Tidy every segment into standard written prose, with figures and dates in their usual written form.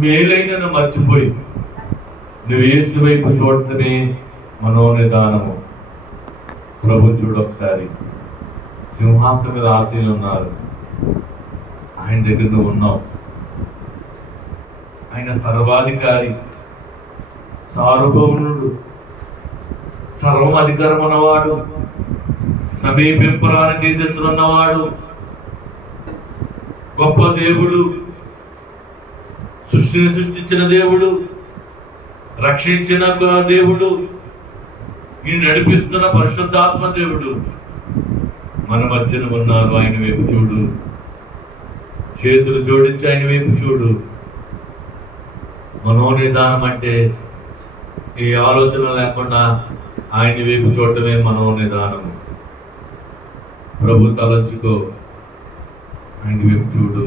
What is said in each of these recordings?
మేలైనను మర్చిపోయి నువ్వు యేసు వైపు చూడటమే మనోనిదానము. ప్రభు చూడు ఒకసారి, సింహాసనం మీద ఆశీలు ఉన్నారు, ఆయన దగ్గర నువ్వు ఉన్నావు. ఆయన సర్వాధికారి, సార్వభౌముడు, సర్వం అధికారం ఉన్నవాడు, సమీపింపరాని తేజస్సులు ఉన్నవాడు, గొప్ప దేవుడు, సృష్టిని సృష్టించిన దేవుడు, రక్షించిన దేవుడు, ఈ నడిపిస్తున్న పరిశుద్ధాత్మ దేవుడు మన మధ్యన ఉన్నారు. ఆయన వైపు చూడు, చేతులు జోడించి ఆయన వైపు చూడు. మనోనిదానం అంటే ఈ ఆలోచన లేకుండా ఆయన వైపు చూడటమే మనోనిదానము. ప్రభు తలంచుకో, ఆయన వైపు చూడు.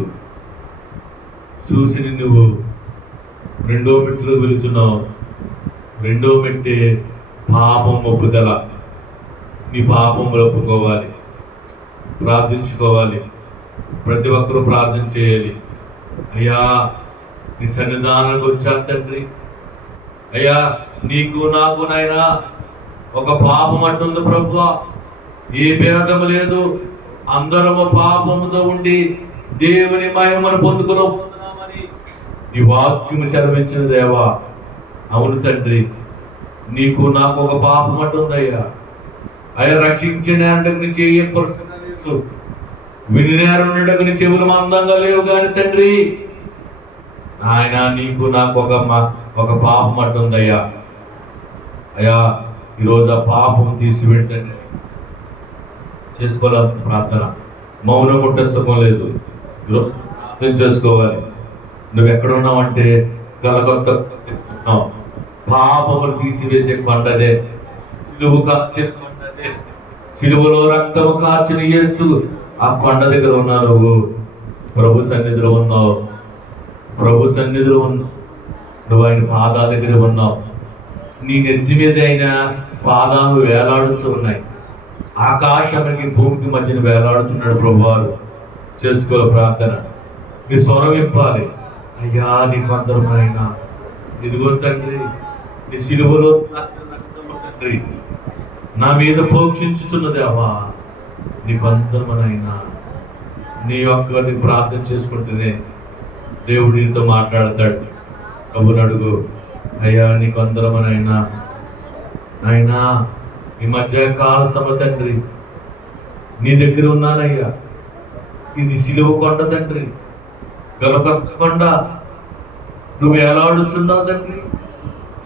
చూసి నువ్వు రెండో మెట్టులో వెళుతున్నావు. రెండో మెట్టే పాపం ఒప్పుదల. నీ పాపములు ఒప్పుకోవాలి, ప్రార్థించుకోవాలి. ప్రతి ఒక్కరూ ప్రార్థన చేయాలి. అయ్యా, నీ సన్నిధానానికి వచ్చాను తండ్రి. అయ్యా, నీకు నాకు నైనా ఒక పాపం అంటుంది ప్రభువా, ఏ భేదము లేదు, అందరము పాపముతో ఉండి దేవుని మహిమను పొందుకున్నామని నీ వాక్యము సెలవించిన దేవా. అవును తండ్రి, నీకు నాకు ఒక పాపం అంటుందయ్యా. అయ్యా, రక్షించడానికి నీ చెయ్యి పరుసలేదు, వినినేరుండకు నీ చెవులు మందంగా లేవు కానీ తండ్రి, ఆయన నీకు నాకు ఒక పాపం అంటుందయ్యా. అయ్యా, ఈరోజు ఆ పాపం తీసిపెట్టండి. చేసుకోవాలి ప్రార్థన. మౌనం ఉంటే సుఖం లేదు. ఈరోజు ప్రార్థన చేసుకోవాలి. నువ్వు ఎక్కడున్నావంటే గలగొన్నావు. పాపములు తీసివేసే కొండదే, సిలువు కార్చిన కొండదే, సిలువలో రక్తము కార్చిన యేసు ఆ కొండ దగ్గర ఉన్నావు. నువ్వు ప్రభు సన్నిధిలో ఉన్నావు. ప్రభు సన్నిధిలో ఉన్నావు. నువ్వు ఆయన పాదాల దగ్గర ఉన్నావు. నీ నెత్తి మీద అయిన పాదాలు వేలాడుతూ ఉన్నాయి. ఆకాశానికి భూమికి మధ్యన వేలాడుతున్నాడు ప్రభువారు. చేసుకో ప్రార్థన. నీ స్వరం ఇప్పాలి. అయ్యా, నీకు అందరం ఆయన ఇదిగో తండ్రి, నీ సిలువలో తండ్రి నా మీద పోక్షించుతున్నది. అవ్వా, నీకు అందరం అయినా నీ యొక్క నీ ప్రార్థన చేసుకుంటేనే దేవుడు నీతో మాట్లాడతాడు. ప్రభుని అడుగు. అయ్యా, నీకు అందరం అయినా అయినా ఈ మధ్యకాల సభ తండ్రి నీ దగ్గర ఉన్నానయ్యా. ఇది సిలువ కొండ తండ్రి, గలపక్క కొండ. నువ్వు వేలాడుచున్నావు తండ్రి,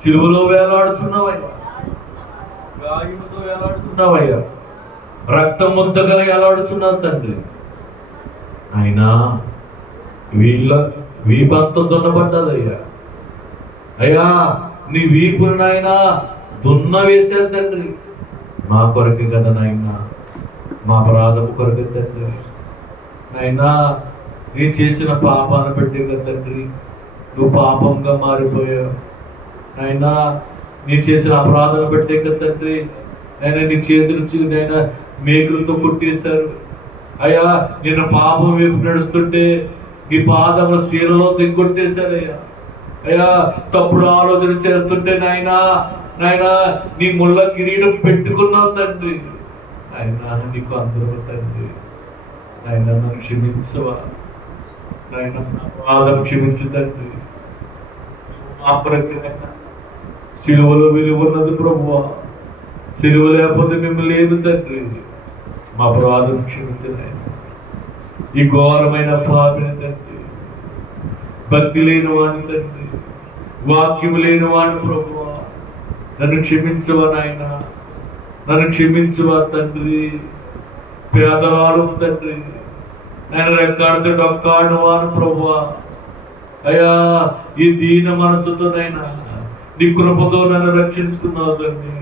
సిలువలో వేలాడుచున్నావయ్యా, గాయముతో వేలాడుచున్నావయ్యా, రక్తం ముద్దగా వేలాడుచున్నావు తండ్రి. అయినా వీపంతా దున్నబడ్డదయ్యా. అయ్యా, నీ వీపుని నాయనా దున్న వేశారు తండ్రి. మా కొరకే కదా నాయనా, మా అపరాధము కొరకే తండ్రి. నాయనా, నీ చేసిన పాపాన్ని బట్టి కదా తండ్రి నువ్వు పాపంగా మారిపోయావు. నాయనా, నీ చేసిన అపరాధాన్ని బట్టే కదా తండ్రి ఆయన నీ చేతి నుంచి నైనా మేకులతో కొట్టేశారు. అయ్యా, నేను పాపం వైపు నడుస్తుంటే నీ పాదముల శీలలో దిగొట్టేశారయ్యా. అయ్యా, తప్పుడు ఆలోచన చేస్తుంటే నాయనా నీ ముళ్ళ కిరీటం పెట్టుకున్నావు తండ్రి. అయినా నీకు అందరూ తండ్రి, ఆయన నన్ను క్షమించవా నాయన, అపరాధం క్షమించు తండ్రి. మా ప్రక్రియ సిలువలో విలువ ఉన్నది ప్రభువా, సిలువ లేకపోతే మేము లేదు తండ్రి. మా అపరాధం క్షమించు నాయన. ఈ ఘోరమైన పాపిని తండ్రి, భక్తి లేని వాడిని తండ్రి, వాక్యం లేని వాడిని ప్రభువా, నన్ను క్షమించవా నాయన, నన్ను క్షమించవా తండ్రి. పేదరాలు తండ్రి, నేను రెక్కాడితే డొక్కాడు వాను ప్రభువా. అయ్యా, ఈ దీన మనసుతోనైనా నీ కృపతో నన్ను రక్షించుకున్నావు తండ్రి.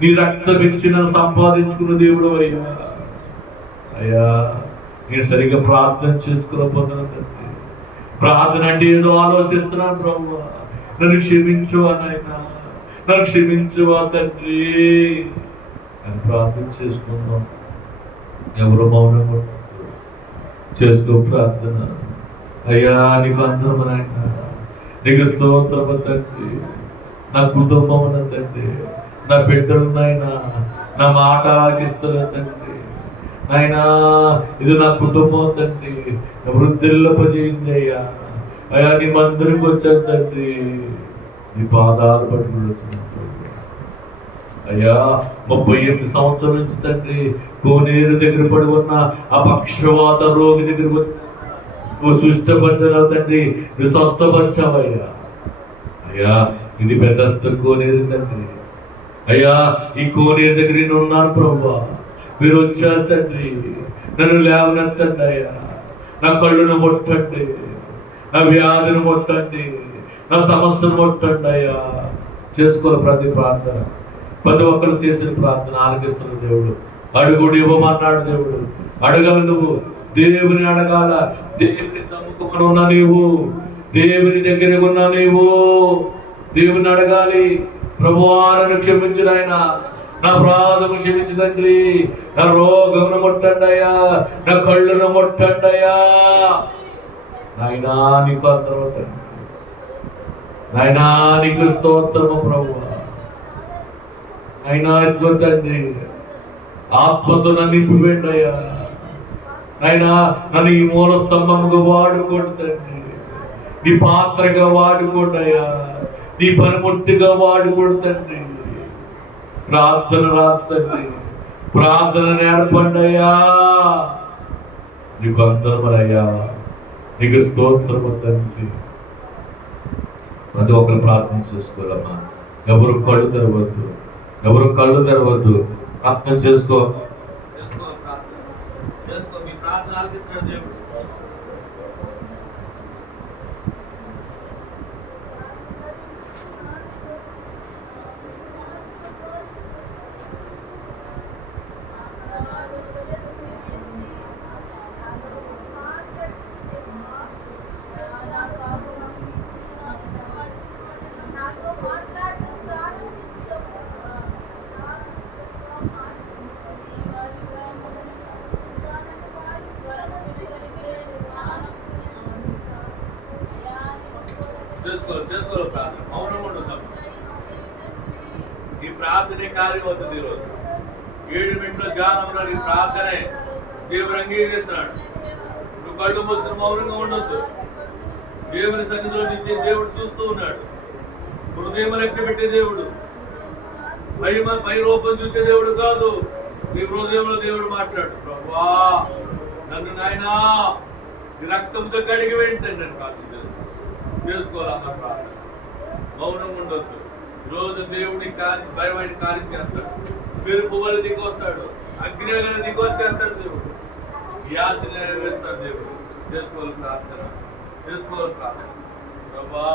నీ రక్తం ఇచ్చి నన్ను సంపాదించుకున్న దేవుడు అయ్యా. అయ్యా, నేను సరిగ్గా ప్రార్థన చేసుకోలేకపోతున్నాను తండ్రి. ప్రార్థన అంటే ఏదో ఆలోచిస్తున్నాను ప్రభువా, నన్ను క్షమించువా నాయనా, నన్ను క్షమించువా తండ్రి అని ప్రార్థన చేసుకుందాం. ఎవరు మౌనం చేసుకో ప్రార్థన. అయ్యా, నీకు అందరం నాయన, నీకు స్తోత్రము తండ్రి. నా కుటుంబం ఉన్న తండ్రి, నా బిడ్డలు నాయనా, నా మాట ఆగిస్తున్న తండ్రి నాయనా, ఇది నా కుటుంబం తండ్రి, వృద్ధిల్లపజేయండి అయ్యా. అయ్యా నీ మందిరికి వచ్చాను తండ్రి, నీ పాదాలు పట్టుకుని వచ్చిన అయ్యా. 38 సంవత్సరాల నుంచి తండ్రి కోనేరు దగ్గర పడి ఉన్న ఆ పక్షవాత రోగి దగ్గరకు వచ్చి నువ్వు సృష్టపడ్డావు తండ్రి, నువ్వు స్వస్థపరిచావయ్యా. అయ్యా ఇది పెద్ద కోనేరు తండ్రి. అయ్యా ఈ కోనేరు దగ్గర నేను ఉన్నాను ప్రభా, మీరు వచ్చారు తండ్రి, నన్ను లేవనెత్తండి అయ్యా. నా కళ్ళును ముట్టండి, నా వ్యాధిని ముట్టండి, నా సమస్యను ముట్టండి అయ్యా. చేసుకోవాలి ప్రతి ప్రార్థన, ప్రతి ఒక్కరు చేసిన ప్రార్థన ఆలకిస్తున్న దేవుడు. అడుగుడు ఇవ్వమన్నాడు దేవుడు. అడగల నువ్వు, దేవుని అడగాల. దేవుని సముఖమున ఉన్న నీవు, దేవుని దగ్గర ఉన్న నీవు దేవుని అడగాలి. ప్రభువా నన్ను క్షమించు నాయనా, నా ప్రార్థన క్షమించు తండ్రి, నా రోగమును ముట్టండి అయ్యా, నా కళ్ళును ముట్టండి అయ్యా. నాయనా నీకు అందరూ నాయనా, నీకు స్తోత్రము ప్రభువా. అయినా ఇదిగో తండ్రి, ఆత్మతో నన్ను నింపివేయండి అయ్యా. అయినా నన్ను ఈ మూల స్తంభముగా వాడుకోండి తండ్రి, నీ పాత్రగా వాడుకోండి అయ్యా, నీ పనిముట్టుగా వాడుకోండి తండ్రి. ప్రార్థన రాత్తండి, ప్రార్థన నేర్పండి అయ్యా. నీకు అందరమయ్యా, నీకు స్తోత్రము తండ్రి. ప్రతి ఒక్కరు ప్రార్థన చేసుకోవాలమ్మా. ఎవరు కళ్ళు తెరవద్దు, ఎవరు కళ్ళు తెరవద్దు. ప్రార్థన చేసుకో, మీ ప్రార్థన ఆలకిస్తున్నాడు దేవుడు. చేసుకోవాలి ప్రార్థన, మౌనం ఉండదు. ఈ ప్రార్థనే కార్యం అవుతుంది. ఈరోజు 7 మినిట్ల ధ్యానంలో ఈ ప్రార్థనే దేవుడు అంగీకరిస్తున్నాడు. నువ్వు కళ్ళు మూసుకుని మౌనంగా ఉండొద్దు. దేవుని సన్నిధిలో నిత్య దేవుడు చూస్తూ ఉన్నాడు. హృదయం లక్ష్య పెట్టే దేవుడు, పై రూపం చూసే దేవుడు కాదు. నీ హృదయంలో దేవుడు మాట్లాడు. ప్రభువా నన్ను నాయనా నీ రక్తంతో కడిగి వేయండి ప్రార్థన చేసుకోవాలన్న ప్రార్థన. మౌనం ఉండొద్దు. రోజు దేవుడి భయమైన కార్యం చేస్తాడు. మెరుపు వల్ల దిగి వస్తాడు, అగ్నిగా దిగి వచ్చేస్తాడు దేవుడు. గ్యాస్ నెరవేరుస్తాడు దేవుడు. చేసుకోవాలి ప్రార్థన, చేసుకోవాలి ప్రార్థన. ప్రభా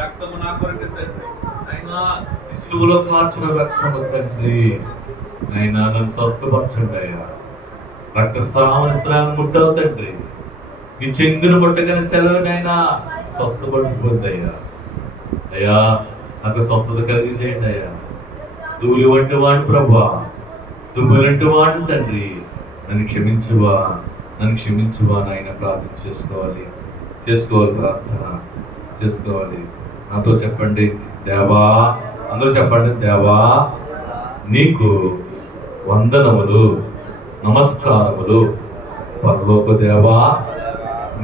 రక్తము నా కొరకు తండ్రి, అయినా శిలువలో కార్చిన రక్తము తండ్రి, అయినా నన్ను తత్వపరచండి అయ్యా. రక్తస్రావం ముట్టావు తండ్రి, నీ చెంగును ముట్టగానే సెలవునైనా స్వస్థపడిపోద్ది అయ్యా. అయ్యా నాకు స్వస్థత కలిగి చేయండి అయ్యా. ధూళి వంటి వాడు ప్రభా, దుమ్ములంటి వాడు తండ్రి, నన్ను క్షమించువా, నన్ను క్షమించువా నాయన. ప్రార్థన చేసుకోవాలి, ప్రార్థన చేసుకోవాలి. నాతో చెప్పండి, దేవా, అందరూ చెప్పండి, దేవా నీకు వందనములు, నమస్కారములు. పరలోక దేవా,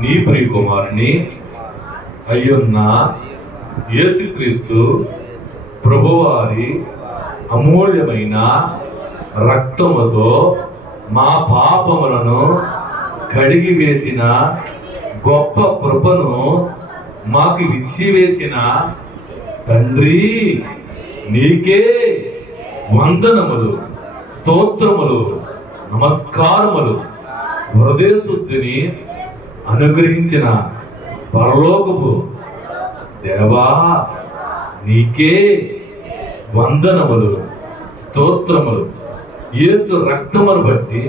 నీ ప్రియకుమారుని అయ్యున్న యేసుక్రీస్తు ప్రభువారి అమూల్యమైన రక్తముతో మా పాపములను కడిగి వేసిన గొప్ప కృపను మాకు ఇచ్చివేసిన తండ్రి, నీకే వందనములు, స్తోత్రములు, నమస్కారములు. హృదయ శుద్ధిని అనుగ్రహించిన పరలోకపు దేవా, నీకే వందనములు, స్తోత్రములు. యేసు రక్తమును బట్టి,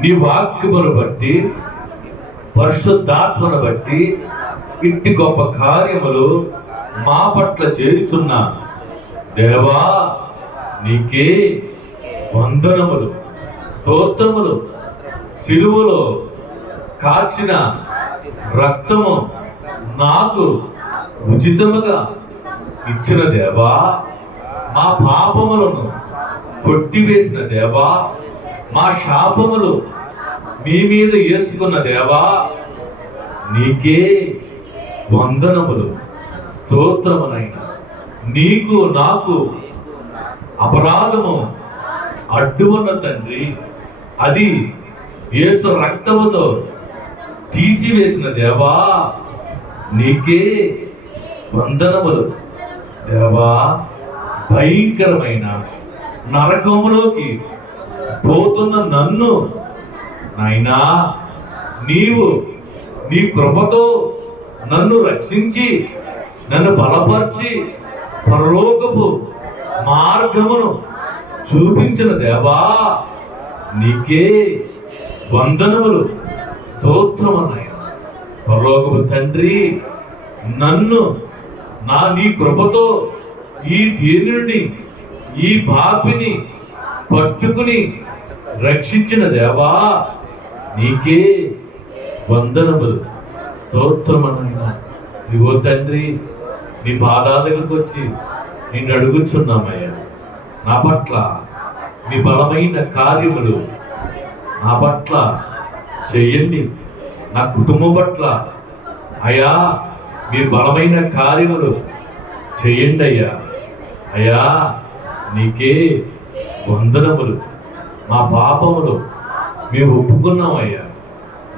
నీ వాక్యమును బట్టి, పరిశుద్ధాత్మను బట్టి ఇట్టి గొప్ప కార్యములు మా పట్ల చేస్తున్న దేవా, నీకే వందనములు, స్తోత్రములు. సిలువలో కాచిన రక్తము నాకు ఉచితముగా ఇచ్చిన దేవా, మా పాపములను కొట్టివేసిన దేవా, మా శాపములు మీ మీద వేసుకున్న దేవా, నీకే వందనములు, స్తోత్రమునైనా. నీకు నాకు అపరాధము అడ్డు ఉన్న తండ్రి, అది యేసు రక్తముతో తీసివేసిన దేవా, నీకే వందనములు దేవా. భయంకరమైన నరకములోకి పోతున్న నన్ను నాయనా, నీవు నీ కృపతో నన్ను రక్షించి నన్ను బలపరిచి పరలోకపు మార్గమును చూపించిన దేవా, నీకే వందనములు, స్తోత్రమున్నాయి. పరలోకపు తండ్రి, నన్ను నీ కృపతో ఈ దీనుని, ఈ పాపిని పట్టుకుని రక్షించిన దేవా, నీకే వందనములు, స్తోత్రమున్నాయి. ఇగో తండ్రి, నీ పాదాల దగ్గరకు వచ్చి నిన్ను అడుగుచున్నామయ్యా, నా పట్ల మీ బలమైన కార్యములు నా పట్ల చెయ్యండి. నా కుటుంబం పట్ల అయ్యా మీ బలమైన కార్యములు చెయ్యండి అయ్యా. అయ్యా, నీకే వందనములు. మా పాపములు మేము ఒప్పుకున్నామయ్యా,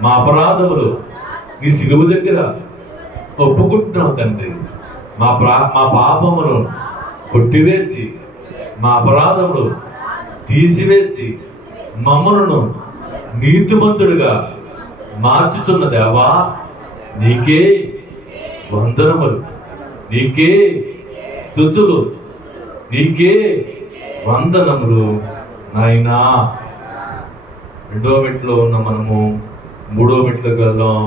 మా అపరాధములు నీ సిలువ దగ్గర ఒప్పుకుంటున్నాం తండ్రి. మా పాపములు కొట్టివేసి, మా అపరాధములు తీసివేసి, మమ్మలను నీతిమంతుడిగా మార్చుచున్న దేవా, నీకే వందనములు, నీకే స్తుతులు, నీకే వందనములు నాయనా. రెండో మెట్లో ఉన్న మనము మూడో మెట్లోకి వెళ్దాం.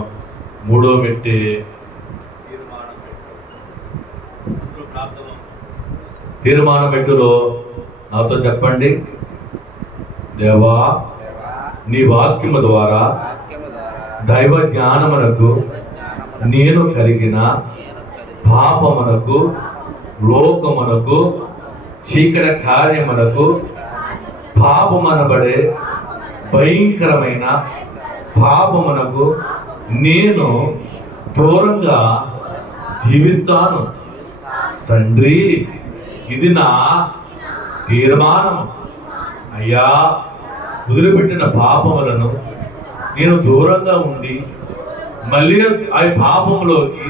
మూడో మెట్టే తీర్మానం మెట్టులో నాతో చెప్పండి. దేవా, నీ వాక్యము ద్వారా దైవ జ్ఞానమునకు నేను కలిగిన పాపమునకు, లోకమునకు, చీకటి కార్యమునకు, పాపమనబడే భయంకరమైన పాపమునకు నేను దూరంగా జీవిస్తాను తండ్రి. ఇది నా తీర్మానం అయ్యా. వదిలిపెట్టిన పాపములను నేను దూరంగా ఉండి మళ్ళీ ఆ పాపంలోకి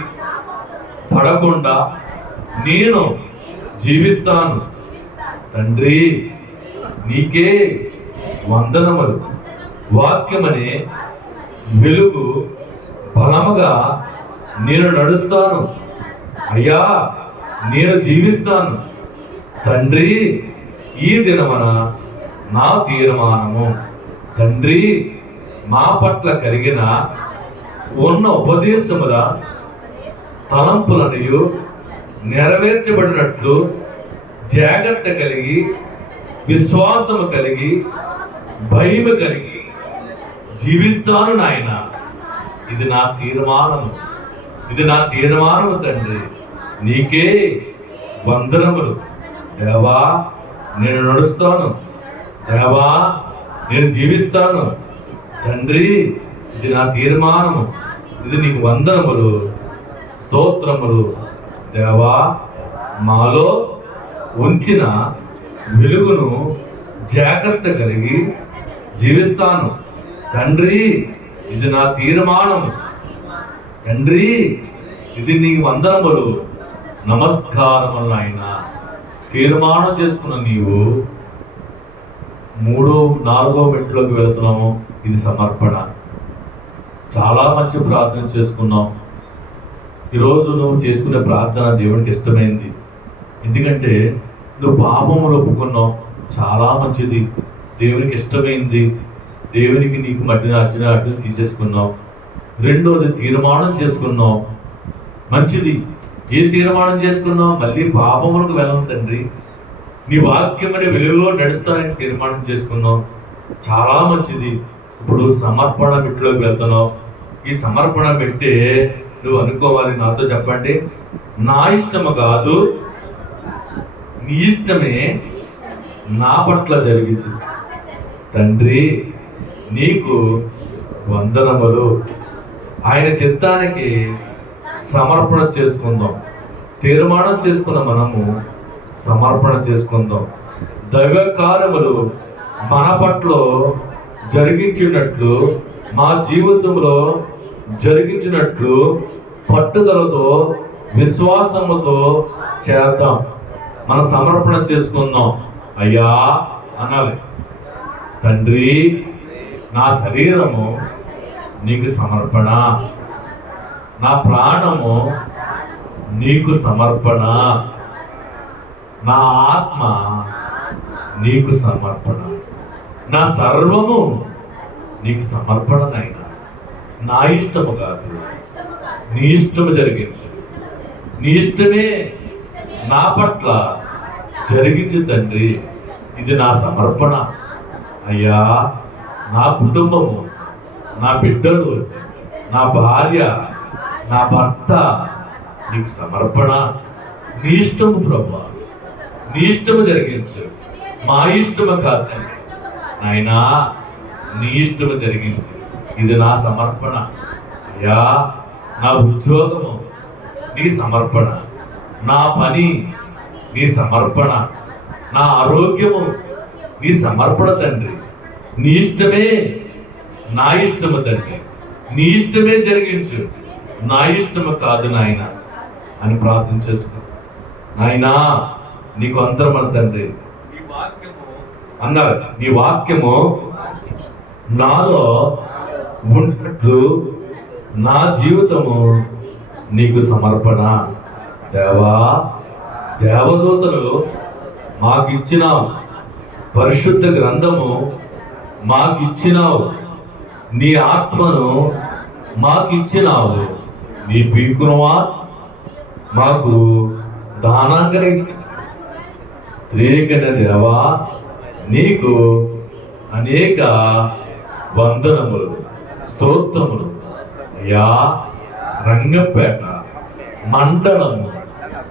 పడకుండా నేను జీవిస్తాను తండ్రి. నీకే వందనములు. వాక్యమనే వెలుగు బలముగా నేను నడుస్తాను అయ్యా, నేను జీవిస్తాను తండ్రి. ఈ దినమున నా తీర్మానము తండ్రి, మా పట్ల కలిగిన ఉన్న ఉపదేశముల తలంపులను నెరవేర్చబడినట్లు జాగ్రత్త కలిగి, విశ్వాసము కలిగి, భయము కలిగి జీవిస్తాను నాయన. ఇది నా తీర్మానము, ఇది నా తీర్మానము తండ్రి. నీకే వందనములు దేవా. నేను నడుస్తాను దేవా, నేను జీవిస్తాను తండ్రి. ఇది నా తీర్మానము, ఇది నీకు వందనములు, స్తోత్రములు దేవా. మాలో ఉంచిన వెలుగును జాగ్రత్త కలిగి జీవిస్తాను తండ్రి. ఇది నా తీర్మానము తండ్రి. ఇది నీ వందనములు, నమస్కారములు నాయన. తీర్మానం చేసుకున్న నీవు నాలుగో మెట్లోకి వెళుతున్నాము. ఇది సమర్పణ. చాలా మంచి ప్రార్థన చేసుకున్నాం. ఈరోజు నువ్వు చేసుకునే ప్రార్థన దేవునికి ఇష్టమైంది. ఎందుకంటే నువ్వు పాపములు ఒప్పుకున్నావు, చాలా మంచిది, దేవునికి ఇష్టమైంది. దేవునికి నీకు అడ్డు తీసేసుకున్నావు. రెండోది తీర్మానం చేసుకున్నావు, మంచిది. ఏ తీర్మానం చేసుకున్నావు? మళ్ళీ పాపములకు వెళ్ళను తండ్రి, నీ వాక్యమనే వెలుగులో నడుస్తానని తీర్మానం చేసుకున్నావు, చాలా మంచిది. ఇప్పుడు సమర్పణ మెట్టులోకి వెళ్తున్నావు. ఈ సమర్పణ పెట్టే నువ్వు అనుకోవాలి. నాతో చెప్పండి, నా ఇష్టము కాదు, నీ ఇష్టమే నా పట్ల జరిగించు. తండ్రి నీకు వందనములు. ఆయన చిత్తానికి సమర్పణ చేసుకుందాం. తీర్మానం చేసుకున్న మనము సమర్పణ చేసుకుందాం. దైవ కార్యములు మన పట్ల జరిగించినట్లు, మా జీవితంలో జరిగించినట్లు పట్టుదలతో విశ్వాసముతో చేద్దాం. మన సమర్పణ చేసుకుందాం. అయ్యా అనాలి, తండ్రి నా శరీరము నీకు సమర్పణ, నా ప్రాణము నీకు సమర్పణ, నా ఆత్మ నీకు సమర్పణ, నా సర్వము నీకు సమర్పణ. నాయనా, నా ఇష్టము కాదు, నీ ఇష్టము జరిగించు. నీ ఇష్టమే నా పట్ల జరిగించు తండ్రి. ఇది నా సమర్పణ. అయ్యా, నా కుటుంబము, నా బిడ్డలు, నా భార్య, నా భర్త నీకు సమర్పణ. నీ ఇష్టము ప్రభా, నీ ఇష్టము జరిగించు. మా ఇష్టము కాదు నాయనా, నీ ఇష్టము జరిగించు. ఇది నా సమర్పణ. అయ్యా, నా ఉద్యోగము నీ సమర్పణ, నా పని నీ సమర్పణ, నా ఆరోగ్యము నీ సమర్పణ తండ్రి. నీ ఇష్టమే నా ఇష్టము తండ్రి. నీ ఇష్టమే జరిగించు, నా ఇష్టము కాదు నాయన అని ప్రార్థన చేసుకో. నాయనా, నీకు అంతరమని తండ్రి అన్నారు. నీ వాక్యము నాలో ఉన్నట్లు నా జీవితము నీకు సమర్పణ. దేవా, దేవదూతలు మాకు ఇచ్చినావు, పరిశుద్ధ గ్రంథము మాకు ఇచ్చినావు, నీ ఆత్మను మాకు ఇచ్చినావు, నీ పీకునవా మాకు దానంగా త్రేకన దేవా, నీకు అనేక వందనములు, స్తోత్రములు. అయ్యా, రంగంపేట మండలము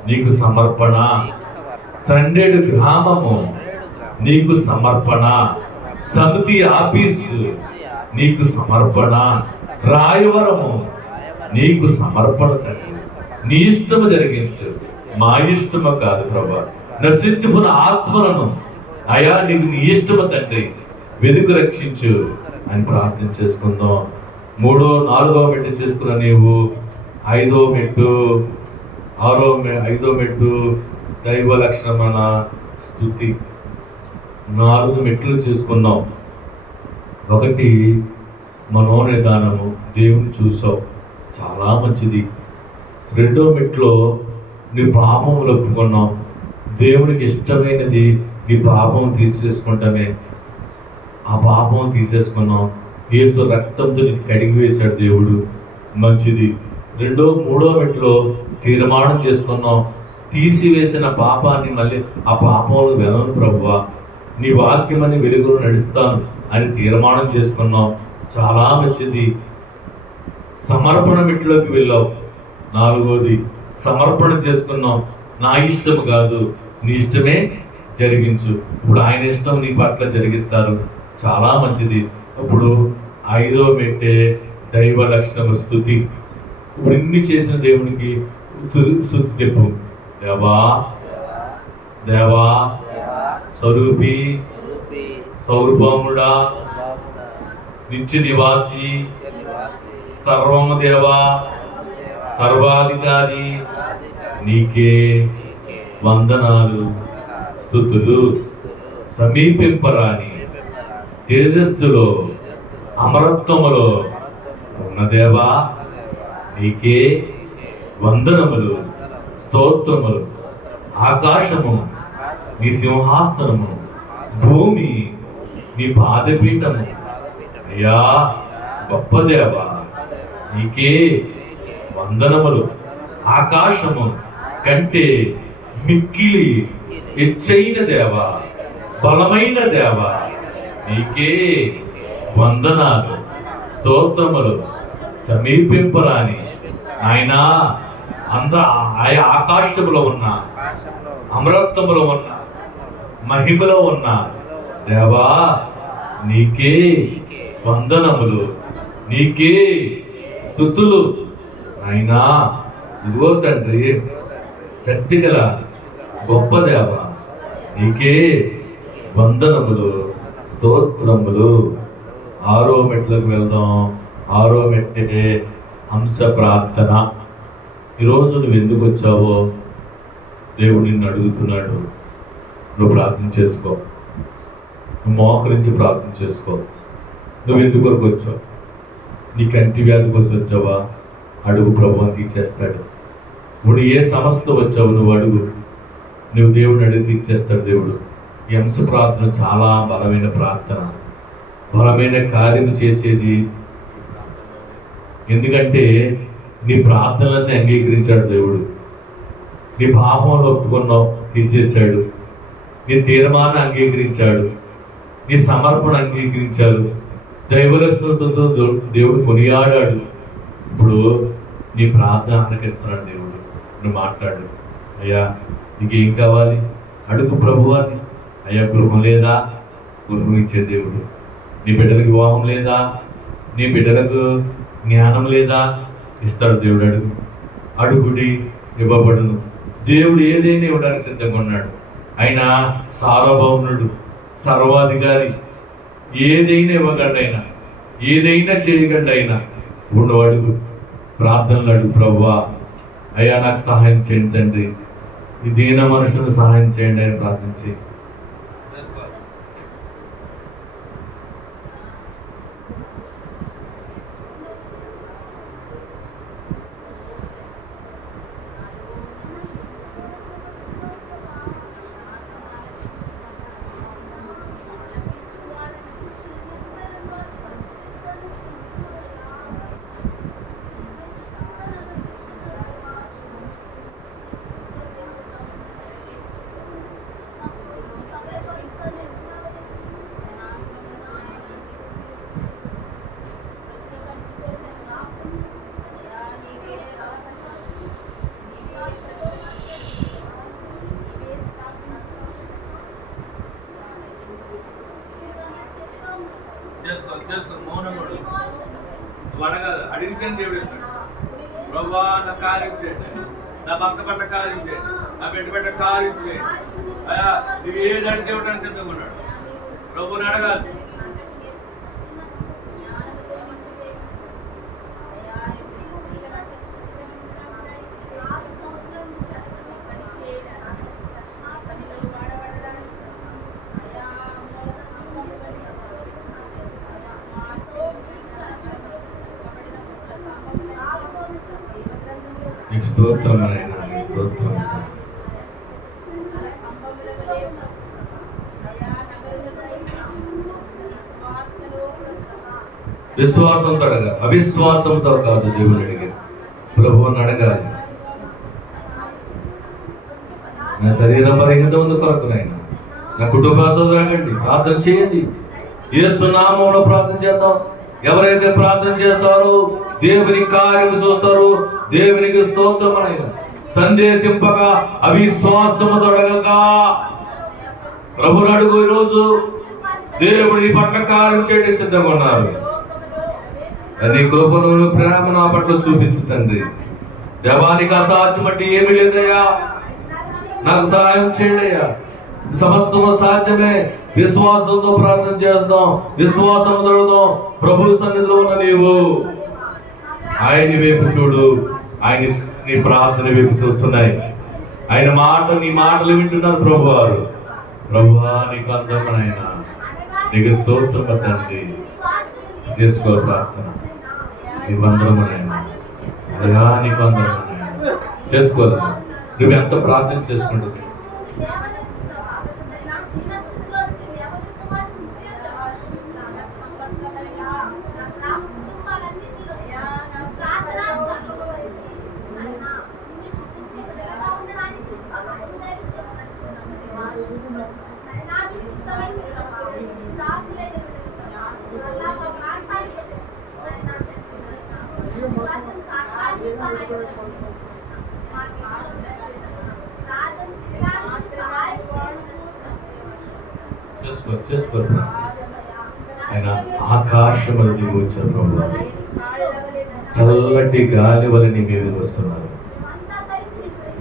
నీకు సమర్పణ, సండేడు గ్రామము నీకు సమర్పణ, సమితి ఆఫీసు నీకు సమర్పణ, రాయవరము నీకు సమర్పణ తండ్రి. నీ ఇష్టము జరిగించు, మా ఇష్టము కాదు ప్రభా. నశించుకున్న ఆత్మలను అయా నీకు నీ ఇష్టము తండ్రి వెతుకు రక్షించు అని ప్రార్థన చేసుకుందాం. 3వ 4వ మెట్టు చేసుకున్న నీవు 5వ మెట్టు 5వ మెట్టు దైవ లక్షణమైన స్తుతి. 4 మెట్లు చేసుకున్నాం. 1 మనోనిదానము, దేవుని చూసావు, చాలా మంచిది. 2వ మెట్లో నీ పాపములు ఒప్పుకున్నావు, దేవునికి ఇష్టమైనది నీ పాపం తీసేసుకుంటానే. ఆ పాపం తీసేసుకున్నాం, యేసు రక్తంతో నీకు కడిగి వేశాడు దేవుడు, మంచిది. 2వ 3వ మెట్లో తీర్మానం చేసుకున్నాం, తీసివేసిన పాపాన్ని మళ్ళీ ఆ పాపంలో వెళ్ళను ప్రభువా, నీ వాక్యమని వెలుగులో నడుస్తాను అని తీర్మానం చేసుకున్నాం, చాలా మంచిది. సమర్పణ మెట్లోకి వెళ్ళావు. 4వది సమర్పణ చేసుకున్నాం, నా ఇష్టము కాదు నీ ఇష్టమే జరిగించు. ఇప్పుడు ఆయన ఇష్టం నీ పట్ల జరిగిస్తారు, చాలా మంచిది. ఇప్పుడు 5వ మెట్టే దైవ లక్షణ స్తుతి. ఇప్పుడు ఇన్ని చేసిన దేవునికి స్తుతి చెప్పు. దేవా, దేవా, స్వరూపి, సౌరభముడా, నిత్య నివాసి, సర్వము దేవా, సర్వాధికారి, నీకే వందనాలు, స్తుతులు. సమీపింపరాని తేజస్సులో అమరత్వములో ఉన్న దేవా, నీకే వందనములు, స్తోత్రములు. ఆకాశము నీ సింహాసనము, భూమి నీ పాదపీఠము. అయ్యా, గొప్ప దేవా, నీకే వందనములు. ఆకాశము కంటే మిక్కిలి హెచ్చైన దేవా, బలమైన దేవా, నీకే వందనాలు, స్తోత్రములు. సమీపింపరాని ఆయన ఆకాశములో ఉన్న, అమరత్వములో ఉన్న, మహిమలో ఉన్న దేవా నీకే వందనములు, నీకే స్తుతులు. అయినా ఇదిగో తండ్రి, శక్తిగల గొప్ప దేవ నీకే వందనములు, స్తోత్రములు. 6వ మెట్లకు వెళ్దాం. 6వ మెట్టే హంస ప్రార్థన. ఈరోజు నువ్వు ఎందుకు వచ్చావో దేవుడు నిన్ను అడుగుతున్నాడు. నువ్వు ప్రార్థన చేసుకో, నువ్వు మోకరించి ప్రార్థన చేసుకో. నువ్వు ఎందుకు వరకు వచ్చావు? నీ కంటి వ్యాధి కోసం వచ్చావా? అడుగు, ప్రభువు తీర్చేస్తాడు. ఇప్పుడు ఏ సమస్యతో వచ్చావు నువ్వు అడుగు, నువ్వు దేవుడిని అడిగి తీర్చేస్తాడు దేవుడు. ఈ హంస ప్రార్థన చాలా బలమైన ప్రార్థన, బలమైన కార్యం చేసేది. ఎందుకంటే నీ ప్రార్థనలన్నీ అంగీకరించాడు దేవుడు. నీ పాపంలో ఒప్పుకున్నావు, తీసేశాడు. నీ తీర్మానాన్ని అంగీకరించాడు, నీ సమర్పణ అంగీకరించాడు. దైవలక్షణతో దేవుడు కొనియాడాడు. ఇప్పుడు నీ ప్రార్థన ఆలకిస్తున్నాడు దేవుడు. నువ్వు మాట్లాడు, అయ్యా నీకేం కావాలి అడుగు ప్రభువాన్ని. అయ్యా గృహం లేదా? గృహం ఇచ్చే దేవుడు. నీ బిడ్డలకు వివాహం లేదా? నీ బిడ్డలకు జ్ఞానం లేదా? ఇస్తాడు దేవుడు. అడుగు, అడుగుడి ఇవ్వబడును. దేవుడు ఏదైనా ఇవ్వడానికి సిద్ధంగా ఉన్నాడు. ఆయన సార్వభౌముడు, సర్వాధికారి. ఏదైనా ఇవ్వగలడు ఆయన, ఏదైనా చేయగలడు ఆయన. ఇప్పుడు అడుగు, ప్రార్థనలు అడుగు, ప్రభువా అయ్యా నాకు సహాయం చేయండి తండ్రి, ఈ దీన మనుషులు సహాయం చేయండి అని ప్రార్థించి చేసుకో మౌనంగా అడగదు. అడిగితే దేవుడు ఇస్తాడు. ప్రభువా నా కార్యం చేయండి, నా భక్త పట్ల కార్యం చేయండి, నా బిడ్డ కార్యం చేయండి. అయ్యా నువ్వు ఏది అడిగితే ఇవ్వడానికి సిద్ధంగా ఉన్నాడు. ప్రభువుని అడగాలి. స్తోత్రం నాయనా, స్తోత్రం. విశ్వాసంతో అడగాలి, అవిశ్వాసంతో కాదు. దేవుని అడిగి ప్రభువుని అడగాలి. నా శరీరం పరిహితం ఉంది కొరకు నాయన, నా కుటుంబ సోదరులండి ప్రార్థన చేయండి. యేసు నామములో ప్రార్థన చేద్దాం. ఎవరైతే ప్రార్థన చేస్తారో దేవుని కార్యం చూస్తారు. దేవునికి స్తోత్రం. ఆయన సందేశింపగా అవిశ్వాసముతో అడగగా ప్రభుని అడుగు. ఈరోజు దేవుడి పట్ల కార్యం చేయడం సిద్ధంగా ఉన్నారు. నీ కృపను ప్రేమ నా పట్ల చూపించు తండ్రి. దేవానికి అసాధ్యం అంటే ఏమీ లేదయ్యా, నాకు సహాయం చేయండి అయ్యా. సమస్తము సాధ్యమే. విశ్వాసంతో ప్రార్థన చేద్దాం, విశ్వాసం జరుగుదాం. ప్రభు సన్నిధిలో ఉన్న నీవు ఆయన వైపు చూడు. ఆయన నీ ప్రార్థన వైపు చూస్తున్నాయి. ఆయన నీ మాటలు వింటున్నారు ప్రభు వారు. ప్రభువా నీకు అందమైన నీకు స్తోత్రం తండ్రి. చేసుకో ప్రార్థన. నీకు అందరమైన అలా నీకు అందరమైన చేసుకోదా. నువ్వు ఎంత ప్రార్థన చేసుకుంటుంది. చేసుకోరు. ఆయన ఆకాశములు దిగి వచ్చారు ప్రభు. చల్లటి గాలి వల్ల నీ మీద వస్తున్నారు,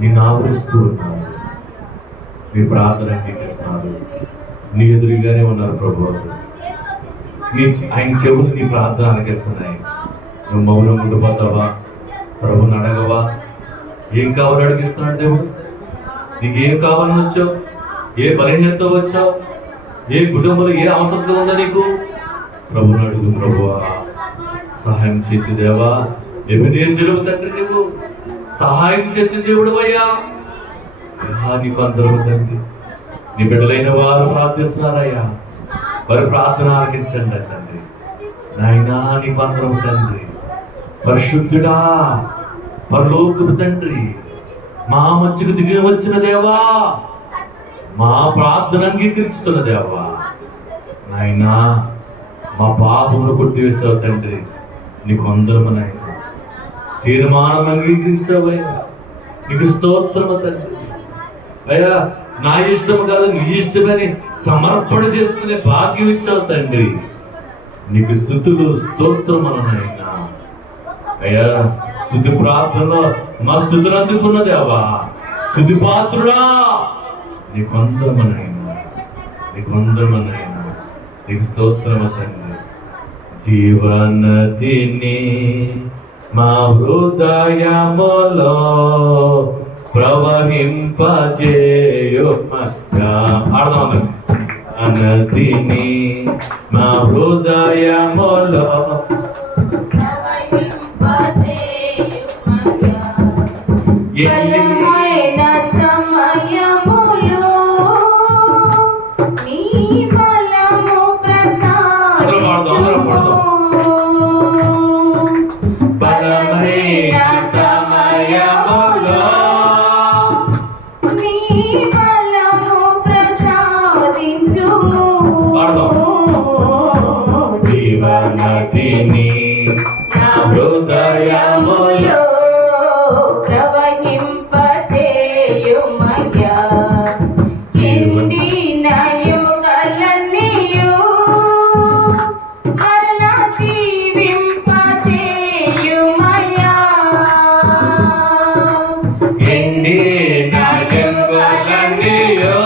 నిన్ను ఆవరిస్తూ ఉన్నారు, నీ ప్రార్థన అంగీకరిస్తున్నారు, నీ ఎదురుగానే ఉన్నారు ప్రభు. ఆయన చెవులు నీ ప్రార్థన ఆలకిస్తున్నాయి. నువ్వు మౌనం ఉండిపోతావా? ప్రభుని అడగవా? ఏం కావాలో అడిగిస్తున్నాడు దేవుడు. నీకేం కావాలని వచ్చావు? ఏ బలహీనత వచ్చావు? ఏ కుటుంబంలో ఏ అవసరం ఉందా నీకు? ప్రభుని అడుగు. ప్రభువా సహాయం చేసి దేవా, ఎవిడేం జరుగుతుంది? నువ్వు సహాయం చేసి దేవుడు అయ్యా. నీకు అందరూ తండ్రి, నీ బిడ్డలైన వారు ప్రార్థిస్తున్నారయ్యా, వారి ప్రార్థన ఆలకించండి తండ్రి. నాయనా నీకు అందరూ తండ్రి, పరిశుద్ధుడా, పరలోకపు తండ్రి, మా మధ్యకు దిగి వచ్చిన దేవా, మా ప్రార్థన అంగీకరిస్తున్న దేవా, నాయనా మా పాపమును కొట్టివేసావు తండ్రి. నీకు అందరము నాయన తీర్మానం అంగీకరించావయ్యా, నీకు స్తోత్రము తండ్రి. అయ్యా నా ఇష్టము కాదు నీ ఇష్టమని సమర్పణ చేసుకునే భాగ్యం ఇచ్చావు తండ్రి. నీకు స్తుతులు స్తోత్రములు నాయన. అయ్యా స్తుతి ప్రార్థనలో మా స్తుతులు అందుకున్న దేవా, స్తుతి పాత్రుడా, నీకు అందరము నాయన, నీకు అందరము నాయన, నీకు స్తోత్రము తండ్రి. జీవనదిని మా హృదయములో ప్రవహింపజేయుమయ్యా. ఆడదాం. నదిని మా హృదయములో జీవనదిని నా హృదయములో ప్రవహింపజేయుమయ్యా. ఎండిన యుగలన్నీయు మరలా జీవింపజేయుమయ్యా. ఎండిన యుగలన్నీయు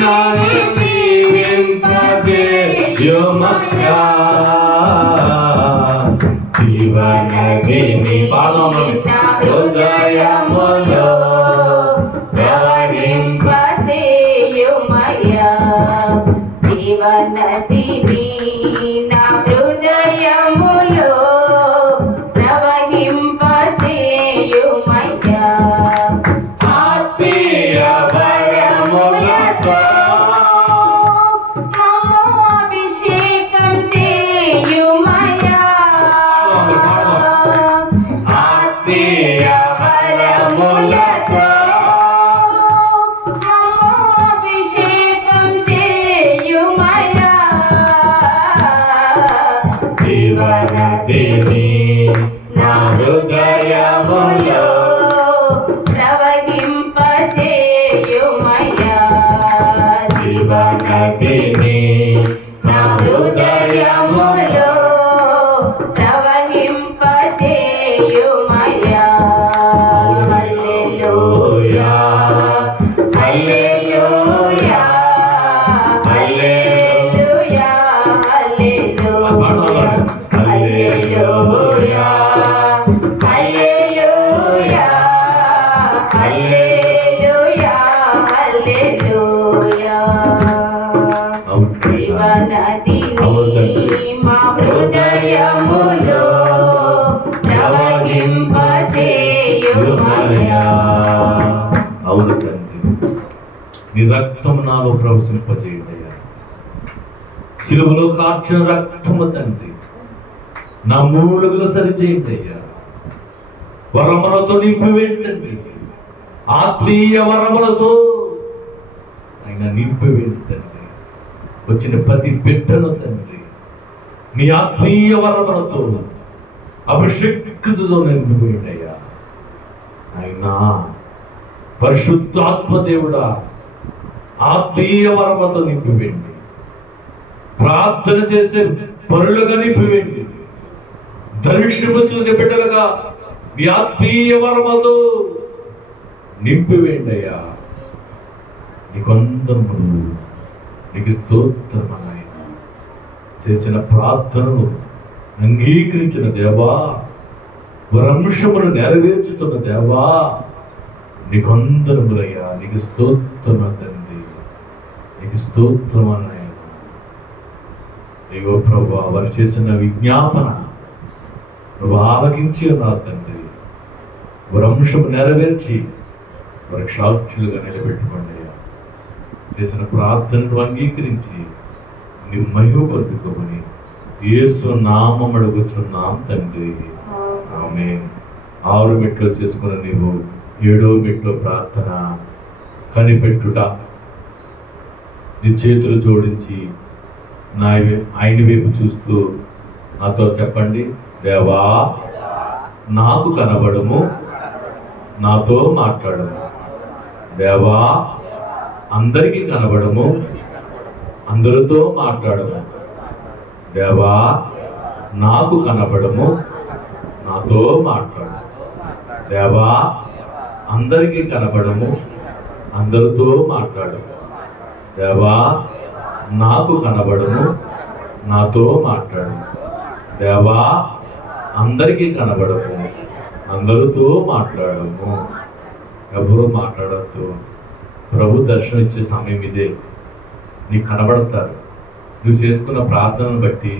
నన్ను జీవింపజేయుమయ్యా. జీవనదిని హృదయములో ప్రవహింపజేయుమయ్యా. జీవనదిని నా హృదయములో ప్రవహింపజేయుమయ్యా. ఆత్మీయ వరములతో జీవనదిని నా హృదయములో ప్రవహింపజేయుమయ్యా. జీవనదిని నా హృదయములో ప్రవహింపజేయుమయ్యా. హల్లెలూయా హల్లెలూయా హల్లెలూయా హల్లెలూయా హల్లెలూయా హల్లెలూయా హల్లెలూయా హల్లెలూయా. జీవనదిని మా హృదయములో ప్రవహింపజేయుమయ్యా. అవును తండ్రి, నీ రక్తము నాలో ప్రవశింపజేయుమయ్యా. శిలువలో కార్చిన రక్తము తండ్రి నా మూలుగులు సరిచేయండి అయ్యా. వరములతో నింపివేయండి, ఆత్మీయ వరములతో ఆయన నింపివేయండి. వచ్చిన ప్రతి బిడ్డను తండ్రి నీ ఆత్మీయ వరములతో అభిషేకతతో నింపివేయండి అయ్యా. ఆయన పరిశుద్ధాత్మ దేవుడా, ఆత్మీయ వరముతో నింపివేయండి. ప్రార్థన చేసే పరులుగా నింపివేయండి. దర్శనము చూసే బిడ్డలుగా మీ ఆత్మీయ వరముతో నింపివేయండి అయ్యా. నీకొందరములు, నీకు స్తోత్రము నాయన. చేసిన ప్రార్థనను అంగీకరించిన దేవా, వరంశమును నెరవేర్చుతున్న దేవా, నీకొందరములయ్యా. నీకు స్తోత్రము తండ్రి, నీకు స్తోత్రము నాయన. అయ్యో ప్రభువా, వారు చేసిన విజ్ఞాపన నువ్వు ఆలకించి ఉన్నావు తండ్రి. వరంశము నెరవేర్చి వారికి సాక్షులుగా నిలబెట్టుకోండి అయ్యా. చేసిన ప్రార్థనను అంగీకరించి నీ మహిమ పొందుకోమని యేసు నామమున అడుగుచున్నాం తండ్రి, ఆమేన్. 6 మెట్లు చేసుకున్న నీవు 7వ మెట్లో ప్రార్థన కనిపెట్టుట. నీ చేతులు జోడించి ఆయన వైపు చూస్తూ నాతో చెప్పండి, దేవా నాకు కనబడము, నాతో మాట్లాడము. దేవా అందరికీ కనబడము, అందరితో మాట్లాడము. దేవా నాకు కనబడము, నాతో మాట్లాడు. దేవా అందరికీ కనబడము, అందరితో మాట్లాడు. దేవా నాకు కనబడము, నాతో మాట్లాడు. దేవా అందరికీ కనబడము, అందరితో మాట్లాడము. ఎవరు మాట్లాడద్దు. ప్రభు దర్శనం ఇచ్చే సమయం ఇదే. నీకు కనబడతారు. నువ్వు చేసుకున్న ప్రార్థనను బట్టి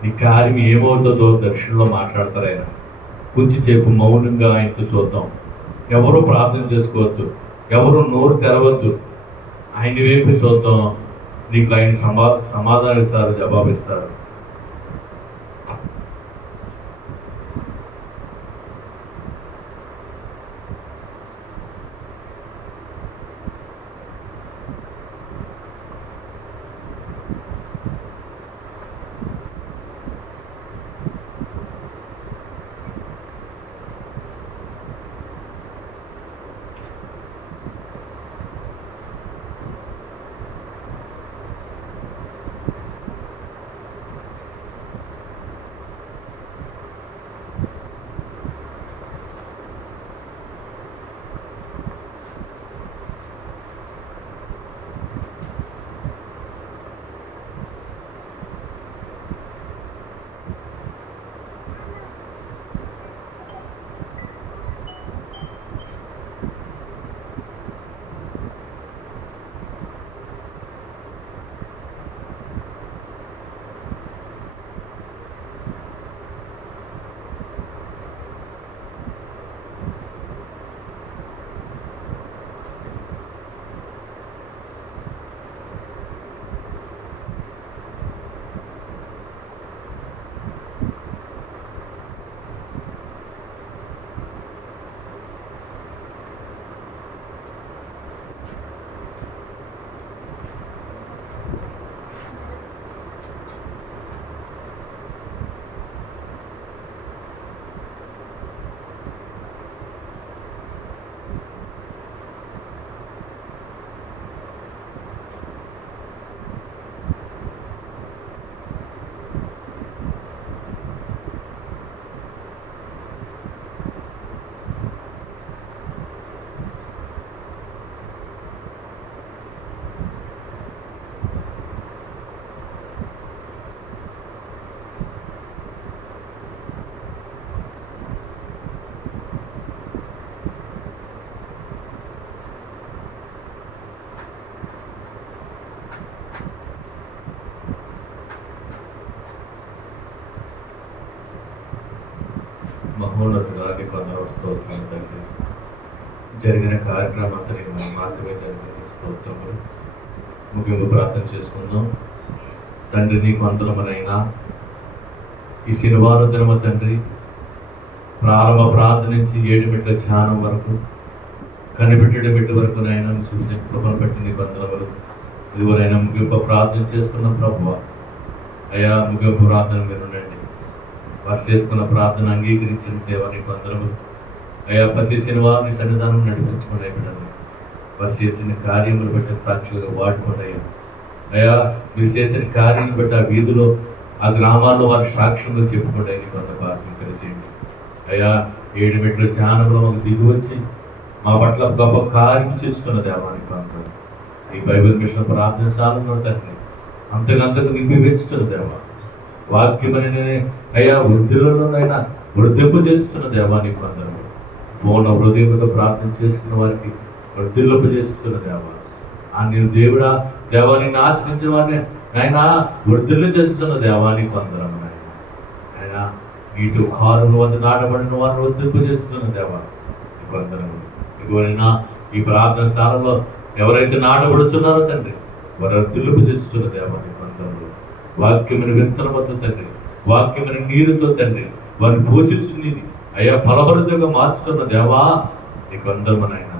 నీ కార్యం ఏమవుతుందో దర్శనంలో మాట్లాడతారు ఆయన. కొంచెం సేపు మౌనంగా ఆయనతో చూద్దాం. ఎవరు ప్రార్థన చేసుకోవద్దు, ఎవరు నోరు తెరవద్దు. ఆయన వైపు చూద్దాం. నీకు ఆయన సమాధానం ఇస్తారు, జవాబు ఇస్తారు. మహోన్నతురానికి కొందరు స్తోత్రాలు తండ్రి. జరిగిన కార్యక్రమం అంతా నేను మాత్రమే జరిగిన స్తోత్రములు. ముఖ్యంగా ప్రార్థన చేసుకుందాం. తండ్రి నీకు వందనమునైనా ఈ శనివారం దినమ తండ్రి ప్రారంభ ప్రార్థన నుంచి 7 మెట్ల ధ్యానం వరకు కనిపెట్టడం మెట్టు వరకు నైనా చూసి కృపను పెట్టి నీకు వందనములు. ఇదివరైనా ముగింపు ప్రార్థన చేసుకున్న ప్రభువా, అయా ముగింపు ప్రార్థన మీరు ఉండండి. వారు చేసుకున్న ప్రార్థన అంగీకరించిన దేవా నీకు వందనములు. అయా ప్రతి శనివారం సన్నిధానం నడిపించుకునే బిడ్డలు వారు చేసిన కార్యములు బట్టి సాక్షులుగా వాడుకోండియ్యా. అయ్యా మీరు చేసిన కార్యం బట్టి ఆ వీధిలో ఆ గ్రామాల్లో వారి సాక్ష్యంలో చెప్పుకోండి. కొంత భాగ్యం కలిగేయండి అయ్యా. 7 మెట్ల జ్ఞానంలో మాకు దిగి వచ్చి మా పట్ల గొప్ప కార్యం చేసుకున్న దేవానికి వందనాలు. ఈ బైబిల్ మిషన్ ప్రార్థనశాలలో తండ్రి అంతకంతకు నింపి పెంచుతున్న దేవా. వాక్యమని అయ్యా వృద్ధులలోనైనా వృద్ధింపు చేస్తున్న దేవానికి వందనాలు. పూర్ణ హృదయంతో ప్రార్థన చేసుకున్న వారికి వృద్ధిల్లోపు చేస్తున్న దేవా. ఆ నేను దేవుడా దేవాన్ని ఆశ్రయించిన వారిని ఆయన వృద్ధులు చేస్తున్న దేవానికి వందనాలు. ఆయన ఇటు కారుల వద్ద నాటబడిన వారిని వృద్ధింపు చేస్తున్న దేవానికి వందనాలు. ఇదిగోనైనా ఈ ప్రార్థన స్థానంలో ఎవరైతే నాటబడుతున్నారో తండ్రి వారు వృద్ధిల్లోపు చేస్తున్న దేవానికి వందనాలు. వాక్యమైన విత్తనమతో తండ్రి, వాక్యమైన నీరుతో తండ్రి వారిని పోషించింది అయ్యా ఫలభరితంగా మార్చుతున్న దేవా నీకు వందనము నాయన.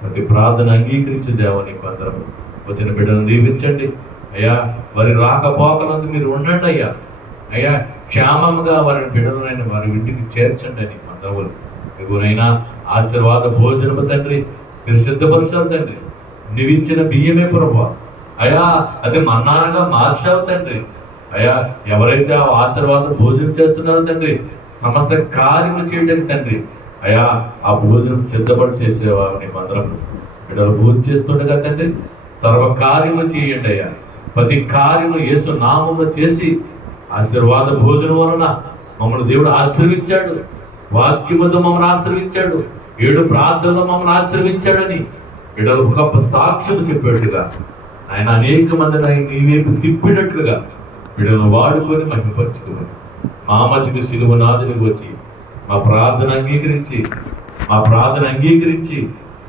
ప్రతి ప్రార్థన అంగీకరించే దేవా నీకు వందనము. వచ్చిన బిడ్డను దీవించండి అయ్యా. వారి రాకపోకలందు మీరు ఉండండి అయ్యా. అయ్యా క్షేమంగా వారి బిడ్డలనైనా వారి ఇంటికి చేర్చండి అని వందనములు. ఇదిగోనైనా ఆశీర్వాద భోజనము తండ్రి మీరు సిద్ధపరచాలి తండ్రి. నీవిచ్చిన బియ్యమే ప్రభా అయ్యా అది మన్నానగా మార్చావు తండ్రి. అయ్యా ఎవరైతే ఆ ఆశీర్వాద భోజనం చేస్తున్నారో తండ్రి సమస్త కార్యములు చేయడానికి తండ్రి అయ్యా ఆ భోజనం సిద్ధపడి చేసేవారిని మందరం బిడ్డలు భోజనం చేస్తుండగా తండ్రి సర్వ కార్యములు చేయండి అయ్యా. ప్రతి కార్యము యేసు నామములో చేసి ఆశీర్వాద భోజనం వలన మమ్మల్ని దేవుడు ఆశీర్వించాడు. వాక్యముతో మమ్మల్ని ఆశీర్వించాడు. 7 ప్రార్థనలో మమ్మల్ని ఆశీర్వించాడని బిడ్డలు గొప్ప సాక్ష్యం చెప్పేట్టుగా ఆయన అనేక మందిని ఆయన నీ వైపు తిప్పినట్లుగా బిడ్డలను వాడుకొని మహిమపరచుకోమని మా మధ్యకు సిలువ నాదునికి వచ్చి మా ప్రార్థన అంగీకరించి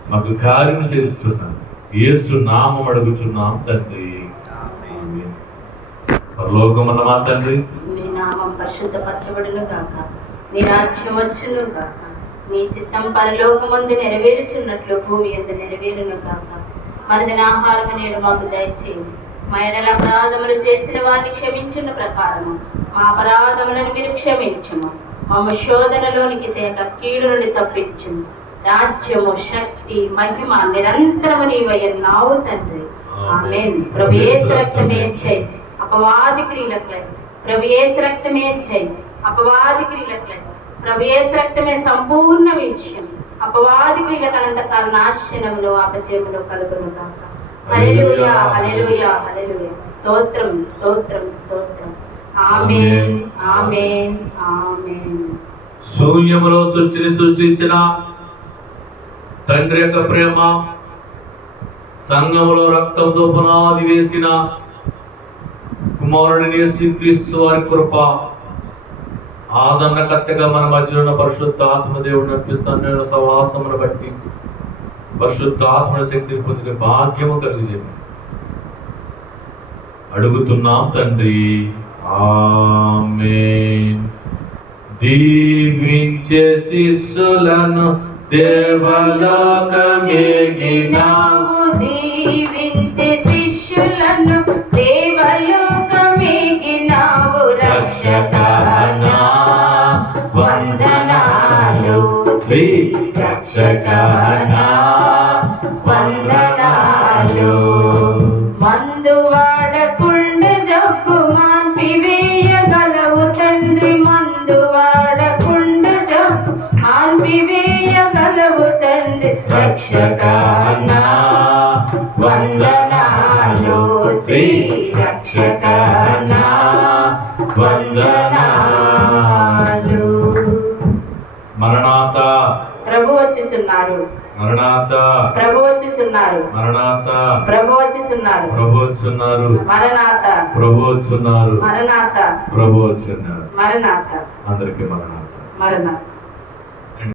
మాకు కార్యం చేస్తున్నాను. యేసు నామం అడుగుచున్నాం తండ్రి. పరలోకమున్న మా తండ్రి నీ నామం పరిశుద్ధపరచబడును గాక. నీ రాజ్యం వచ్చును గాక. నీ చిత్తం పరలోకమందు నెరవేరుచున్నట్లు భూమి యందు నెరవేరును గాక. మనదిన ఆహారం నేడు మాకు దయచేయండి. మా ఎడల అపరాధములు చేసిన వారిని క్షమించిన ప్రకారము మా అపరాధములను మీరు క్షమించుము. మమ్మ శోధనలోనికి తేక కీడు నుండి తప్పించుము. రాజ్యము శక్తి మహిమ నిరంతరము నీవయ్యున్నావు తండ్రి. ఆమేన్. ప్రభు యేసు రక్తమే చేయి అపవాది క్రియలకై. ప్రభు యేసు రక్తమే చేయి అపవాది క్రియలకై. ప్రభు యేసు రక్తమే సంపూర్ణ విజయం. అపవాది క్రియలకు అనంతకాల నాశనములు అపజయములు కలుగును గాక. హల్లెలూయా హల్లెలూయా హల్లెలూయా. స్తోత్రం స్తోత్రం స్తోత్రం. ఆమేన్ ఆమేన్ ఆమేన్. శూన్యములో సృష్టిని సృష్టించిన తండ్రి యొక్క ప్రేమ, సంఘములో రక్తంతో పునాది వేసిన కుమారుడిని యేసుక్రీస్తు వారి కృప, ఆదరణకర్తగా మన మధ్యలో ఉన్న పరిశుద్ధ ఆత్మదేవుడు నడిపిస్తున్న సహవాసమును బట్టి పరిశుద్ధ ఆత్మ శక్తిని పొందిన భాగ్యము కలిగజేయండి అడుగుతున్నాం తండ్రి. ఆమేన్. దీవించే శిష్యులను దేవలోకమేగినావు. దీవించే శిష్యులను దేవలోకమేగినావు. రక్షకానా వందనాలు. శ్రీ రక్షకానా వందనాలు. మందు వాడకుండా జబ్బు మాన్పివేయగలవు తండ్రి. మందు వాడకుండా జబ్బు మాన్పివేయగలవు తండ్రి. రక్షకానా వందనాలు. శ్రీ రక్షకానా వందనాలు. మరణాత ప్రభు వచ్చుచున్నారు. మరణాత ప్రభు వచ్చుచున్నారు. మరణాత ప్రభు వచ్చుచున్నారు. ప్రభు వచ్చున్నారు. మరణాత ప్రభు వచ్చున్నారు. మరణాత ప్రభు వచ్చున్నారు. మరణాత అందరికీ మరణాత. మరణాత.